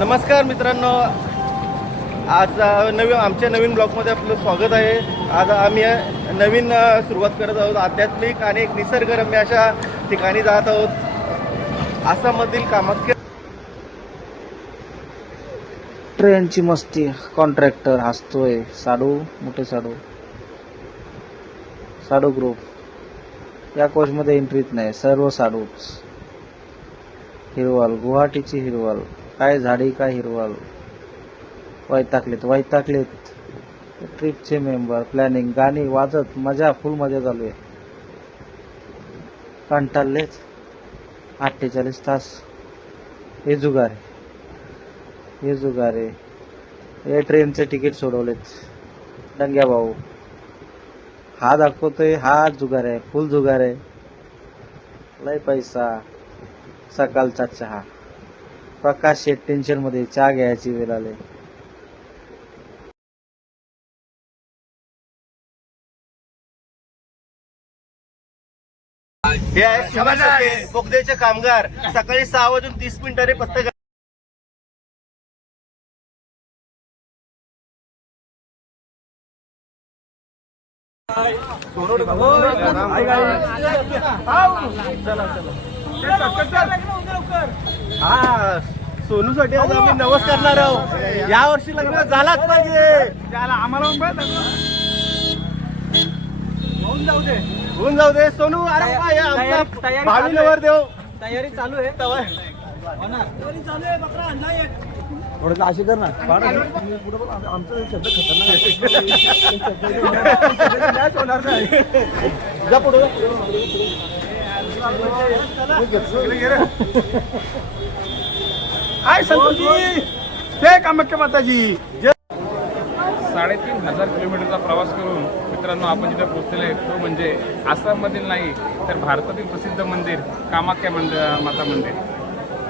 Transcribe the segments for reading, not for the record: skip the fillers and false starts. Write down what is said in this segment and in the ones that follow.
नमस्कार मित्रांनो, आज आमच्या नवीन ब्लॉगमध्ये आपलं स्वागत आहे। आज आम्ही नवीन सुरुवात करत आहोत। आध्यात्मिक आणि एक निसर्गरम्य अशा ठिकाणी जात आहोत। आसाममधील कामाख्या। ट्रेनची मस्ती, कॉन्ट्रॅक्टर हसतोय, साडू मोठे साडू ग्रुप या कोचमध्ये एंट्रीत नाही, सर्व साडूच। हिरवाल, गुवाहाटीची हिरवाल, काय झाडी काय हिरवाल, वैतागलेत ट्रिपचे मेंबर, प्लॅनिंग, गाणी वाजत मजा, फुल मजा चालू आहे। कंटाळलेत 48 तास हे जुगारे हे ट्रेनचे तिकीट सोडवलेत। डंग्या भाऊ हा दाखवतोय, हा जुगार आहे, फुल जुगार आहे, लय पैसा। सकाळचा चहा, प्रकाश शेट टेन्शन मध्ये, चहा घ्यायची वेळ आले। हे आहे बोगद्याचे कामगार। सकाळी 6:30 पत्ते सोनू साठी आज आम्ही नवस करणार आहोत। या वर्षी लग्न झालाच पाहिजे। आम्हाला होऊन जाऊ दे सोनू। अरे भावी नवर देव तयारी चालू आहे। थोडं अशी कर ना, आमचं शब्द खतरनाक होणार नाही। जा पुढे हाय संतोषजी, जय कामाख्या माताजी। 3,500 किलोमीटरचा प्रवास करून मित्रांनो आपण जिथे पोहोचलेले आहे तो म्हणजे आसाममधील नाही तर भारतातील प्रसिद्ध मंदिर कामाख्या माता मंदिर।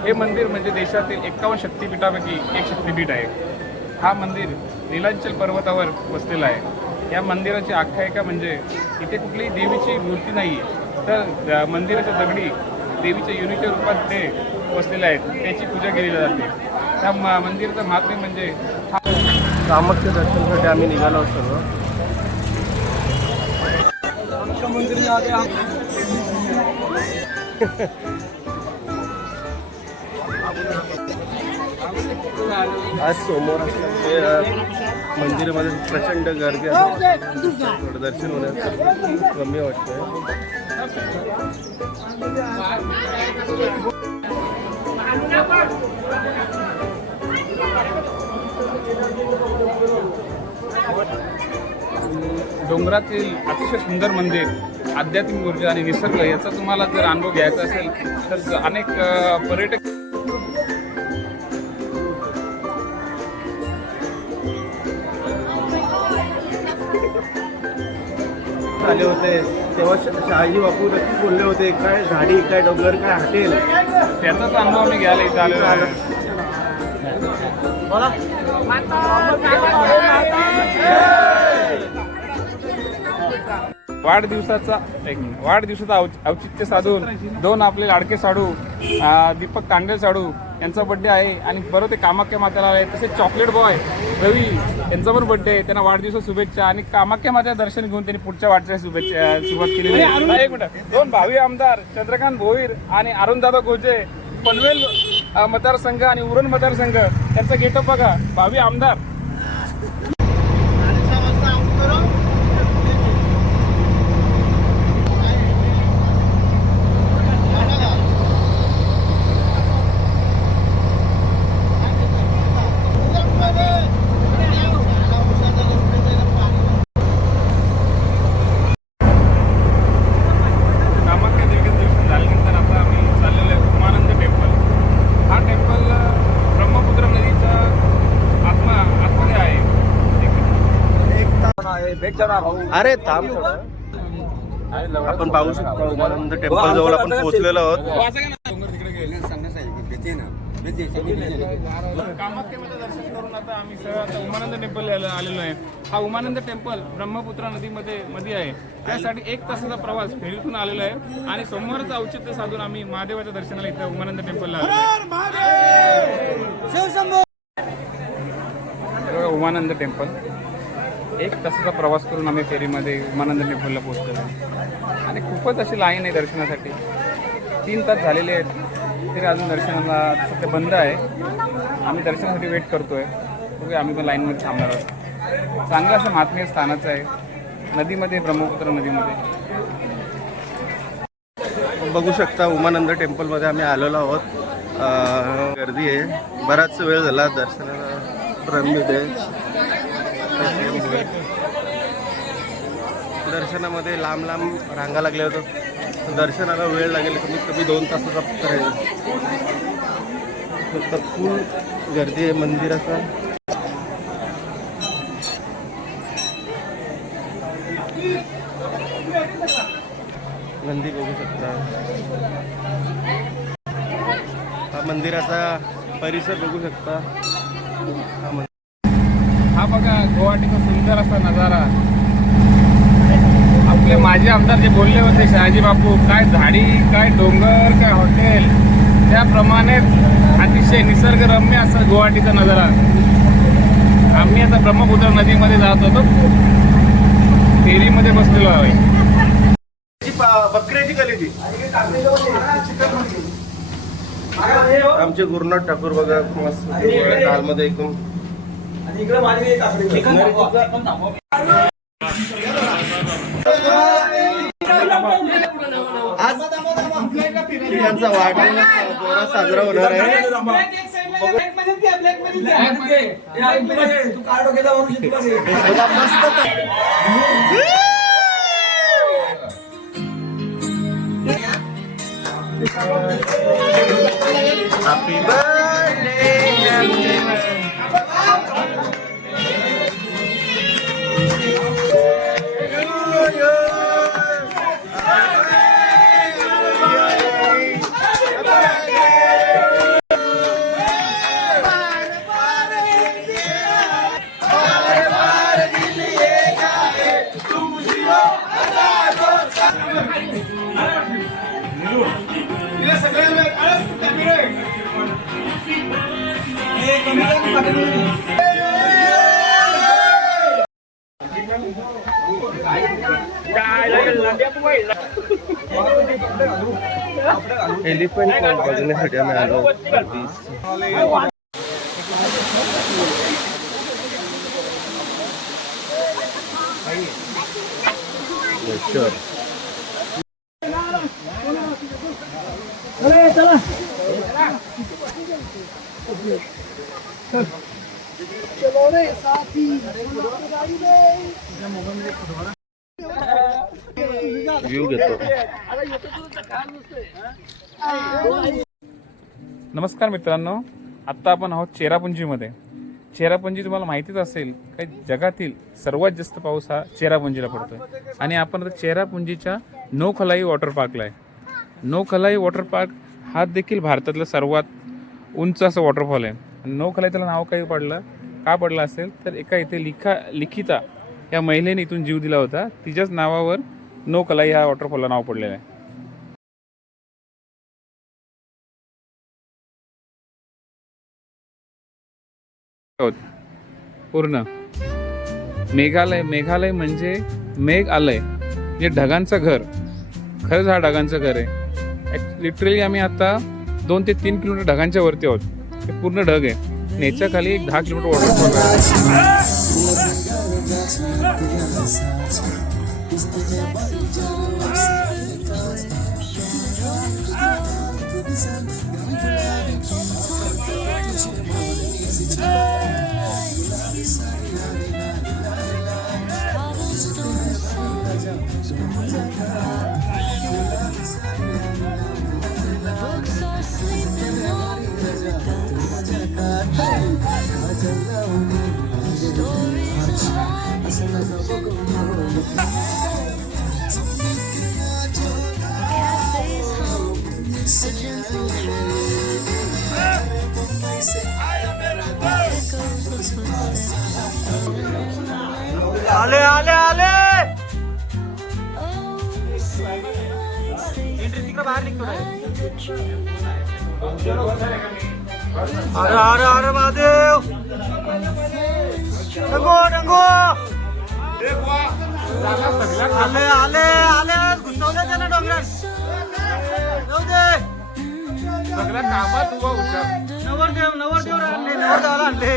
हे मंदिर म्हणजे देशातील 51 शक्तिपीठापैकी एक शक्तिपीठ आहे। हा मंदिर नीलांचल पर्वतावर वसलेला आहे। या मंदिराची आख्यायिका म्हणजे इथे कुठलीही देवीची मूर्ती नाही आहे, तर मंदिराच्या दगडी देवीच्या युनिकच्या रूपात ते वसलेले आहेत, त्याची पूजा केली जाते। त्या मंदिराचं महात्म्य म्हणजे कामाख्या दर्शनासाठी आम्ही निघालो सर्व। आज सोमवार असल्यामुळे मंदिरामध्ये प्रचंड गर्दी आहे। थोडं दर्शन होण्यास कमी वाटतंय। डोंगरातील अतिशय सुंदर मंदिर, आध्यात्मिक ऊर्जा आणि निसर्ग याचा तुम्हाला जर अनुभव घ्यायचा असेल तर अनेक पर्यटक आले होते तेव्हा शहाजी बापू नक्की बोलले होते, काय झाडी काय डोंगर काय हॉटेल, त्याचाच अनुभव आम्ही घ्यायला इथं आलेलो आहे। वाढदिवसाचा औचित्य साधून दोन आपले लाडके साडू दीपक कांडे साडू यांचा बड्डे आहे आणि बरोबर ते कामाख्या मातेला आहे। तसेच चॉकलेट बॉय रवी यांचा पण बड्डे आहे। त्यांना वाढदिवसा शुभेच्छा आणि कामाख्या मातेचं दर्शन घेऊन त्यांनी पुढच्या वाटचालीस सुरुवात केलेली आहे। एक मिनिट, दोन भावी आमदार चंद्रकांत भोईर आणि अरुणदादा गोजे, पनवेल मतदारसंघ आणि उरण मतदारसंघ यांचा गेटअप बघा। भावी आमदार अरे थांब थोडं। आपण पाहू शकतो उमानंद टेम्पल जवळ आपण पोहोचलेलो आहोत। कामाख्यामध्ये दर्शन करून आता आम्ही उमानंद टेम्पल आलेलो आहे। हा उमानंद टेम्पल ब्रह्मपुत्रा नदी आहे, त्यासाठी 1 तासाचा प्रवास फेरीतून आलेला आहे आणि सोमवारचं औचित्य साधून आम्ही महादेवाच्या दर्शनाला इथं उमानंद टेम्पलला आलो। उमानंद टेम्पल. 1 तासाचा प्रवास करून आम्ही फेरीमध्ये उमानंद टेम्पलला पोहोचलेलो आहे. आणि खूपच अशी लाईन आहे दर्शनासाठी. 3 तास झालेले आहेत तरी अजून दर्शनाला सध्या बंद आहे. आम्ही दर्शनासाठी वेट करतो आहे. बघूया, आम्ही पण लाईनमध्ये थांबणार आहोत. चांगलं असं महात्म्य स्थानाचं आहे. नदीमध्ये, ब्रह्मपुत्र नदीमध्ये. बघू शकता उमानंद टेम्पलमध्ये आम्ही आलेलो आहोत. गर्दी आहे, बराच वेळ झाला दर्शनाला प्रारंभ आहे. दर्शनामध्ये लांब लांब रांगा लागल्या होत्या. दर्शनाला वेळ लागेल कमीत कमी 2 तासाचा राहील. फक्त फुल गर्दी आहे मंदिराचा. नंदी बघू शकता. हा मंदिराचा परिसर बघू शकता. हा बघा गुवाहाटीचा सुंदर असा नजारा. आपले माजी आमदार जे बोलले होते शहाजी बापू, काय झाडी, काय डोंगर, काय हॉटेल, त्याप्रमाणे अतिशय निसर्गरम्य असा गुवाहाटीचा नजारा. आम्ही आता ब्रह्मपुत्र नदीमध्ये जात होतो. फेरीमध्ये बसलेलो आहे. बकऱ्याची कलेजी आमचे गुरुनाथ ठाकूर बघा मस्त दालमध्ये एकदम. आज यांचा वाढदिवस साजरा होणार आहे. Happy birthday, happy एलिफंट बघण्यासाठी आम्ही आलो. व्ह्यू घेतो. नमस्कार मित्रांनो, आत्ता आपण आहोत चेरापुंजीमध्ये. चेरापुंजी तुम्हाला माहितीच असेल, काही जगातील सर्वात जास्त पाऊस हा चेरापुंजीला पडतोय. आणि आपण आता चेरापुंजीच्या नौखलाई वॉटर पार्कला आहे. नौखलाई वॉटर पार्क हा देखील भारतातला सर्वात उंच असं वॉटरफॉल आहे. नौखलाई त्याला नाव काही पडलं का पडलं असेल तर एका इथे लिखिता या महिलेने इथून जीव दिला होता. तिच्याच नावावर नौखलाई ह्या वॉटरफॉलला नाव पडलेलं आहे. पूर्ण मेघालय म्हणजे मेघ आलय, जे ढगांचं घर. खरंच हा ढगांचं घर आहे. लिटरली आम्ही आता 2 ते 3 किलोमीटर ढगांच्या वरती आहोत. हे पूर्ण ढग आहे. याच्या खाली एक 10 किलोमीटर वॉटरफॉल आहे. आले आले आले. बाहेर निघतो. अरे अरे अरे महादेव. आले आले आले घुसवले त्याने डोंगरात जाऊ दे. सगळ्या कामात उभा हुशार. नवरदेव आणले नवरदेवाला आणले.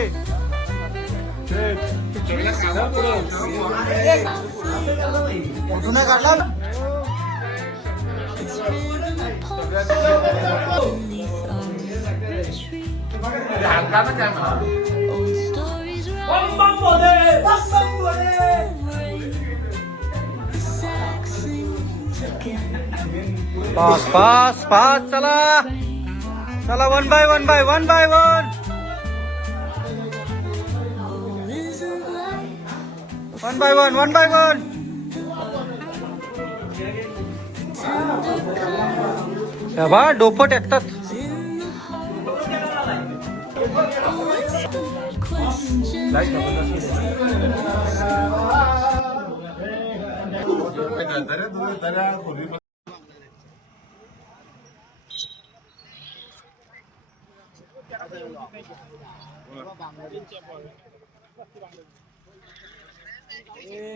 सगळ्या कामात उभा हुशार. कुठून काढला हातानं काय म्हणा. पास पास पास चला चला one by one one by one. बा डोपट येतात.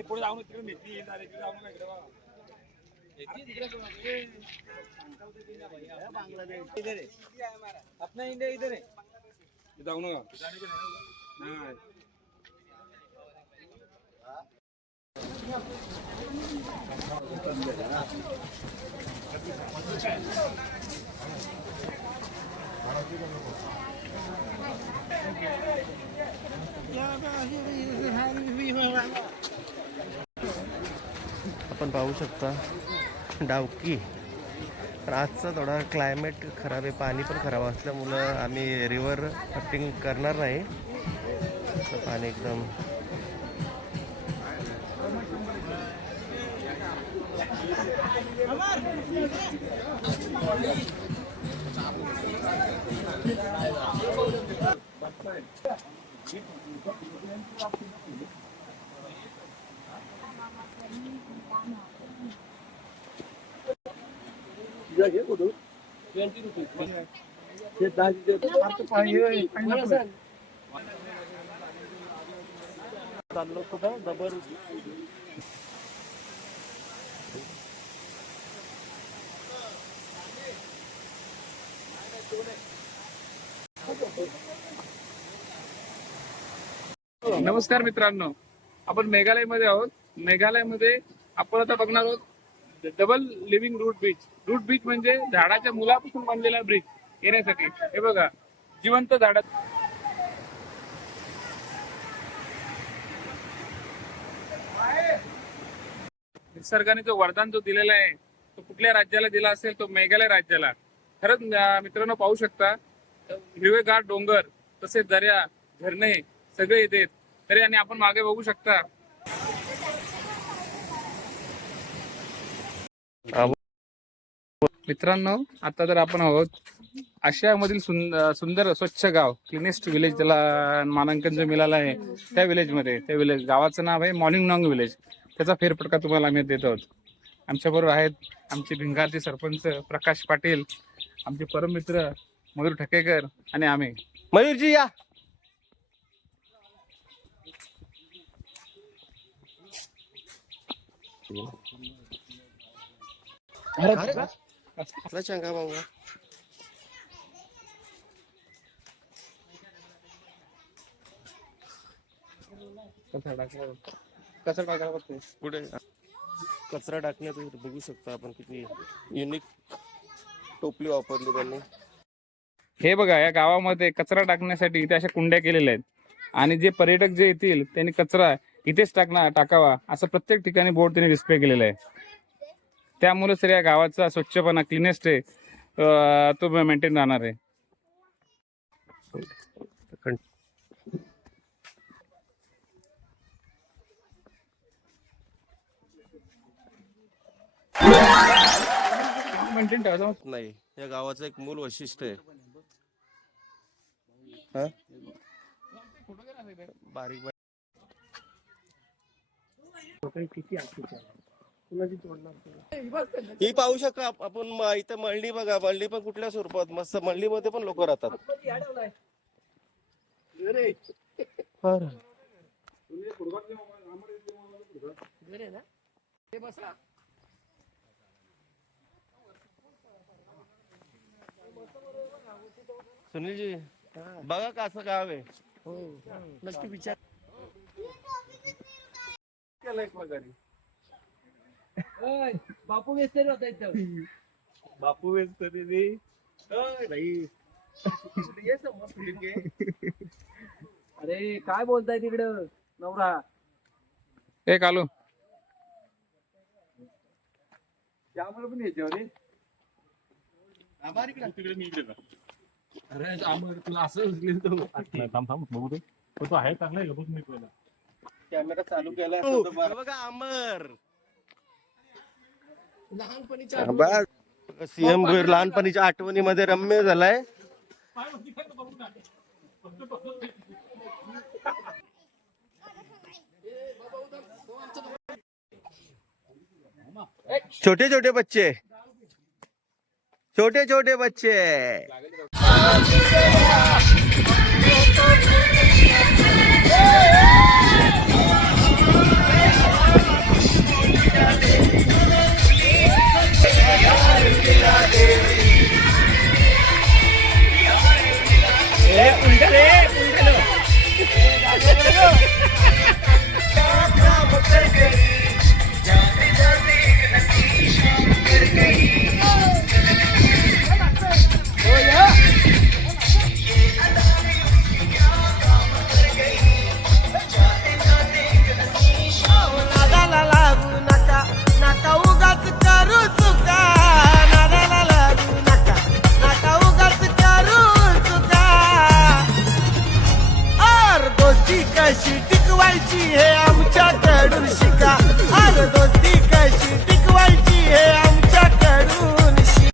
पुढे जाऊन तिकडे नेती जाऊन अपना इंडिया इधर है. जाऊ नका. आपण पाहू शकता डावकी. पण आजचा थोडा क्लायमेट खराब आहे, पाणी पण खराब असल्यामुळं आम्ही रिव्हर राफ्टिंग करणार नाही. तर पाणी एकदम नमस्कार मित्रांनो, आपण मेघालयमध्ये आहोत. मेघालयमध्ये आपण आता बघणार आहोत double living root beach. Root beach म्हणजे झाडाच्या मुलापासून बनलेला ब्रिज येण्यासाठी. हे बघा, जिवंत झाडात निसर्गाने जो वरदान जो दिलेला आहे तो कुठल्या राज्याला दिला असेल, तो मेघालय राज्याला. खरंच मित्रांनो पाहू शकता, हिरवेगार डोंगर, तसेच दर्या, झरणे सगळे येते. तरी आणि आपण मागे बघू शकता मित्रांनो, आता तर आपण आहोत आशियामधील सुंदर स्वच्छ गाव, क्लिनेस्ट विलेज त्याला मानांकन जो मिळाला आहे त्या विलेजमध्ये. त्या विलेज गावाचं नाव आहे मॉर्निंग विलेज. त्याचा फेरफटका तुम्हाला आम्ही देत आहोत. आमच्याबरोबर आहेत आमचे भिंगारचे सरपंच प्रकाश पाटील, आमचे परममित्र मयूर ठकेकर आणि आम्ही. मयूरजी या. चंगा मांगा पुढे कचरा टाकण्यात बघू शकतो आपण किती युनिक टोपली वापरली त्यांनी. हे बघा, या गावामध्ये कचरा टाकण्यासाठी इथे अशा कुंड्या केलेल्या आहेत. आणि जे पर्यटक जे येतील त्यांनी कचरा इथेच टाकावा असं प्रत्येक ठिकाणी बोर्ड त्यांनी डिस्प्ले केलेला आहे. त्यामुळे तर या गावाचा स्वच्छपणा, क्लिनेस्ट आहे तो मेंटेन राहणार आहे. मेंटेन ठेवायचं नाही, या गावाचं एक मूल वैशिष्ट्य आहे. बारीक ही पाहू शकता आपण इथं मळणी बघा. मळणी पण कुठल्या स्वरूपात मस्त, मळणीमध्ये पण लोक राहतात. सुनीलजी बघा कसं गाव आहे. नक्की विचार केलं एक वगैरे बापू वेस्टर होता इथं. बापू वेचतो ते भाई ये समोर सुनील के. अरे काय बोलताय तिकडं नवरा. एक आलो. त्यामुळे पण येते रे आभार तिकडे मी इकडे का. अरे आमर तुला असं उचलेल तो. थांब बघू दे तो आहे चांगला आहे का बघ मी पहिला. कॅमेरा चालू केला असेल तर बघा अमर लहानपणीच्या सीएम लहानपणीच्या आठवणीमध्ये रम्य झालाय. छोटे छोटे बच्चे छोटे छोटे बच्चे नादाला लागू नका नका उगाच करू चुका. नादाला लागू नका नका उगाच करू चुका. और दोस्ती कशी टिकवायची हे आमच्याकडून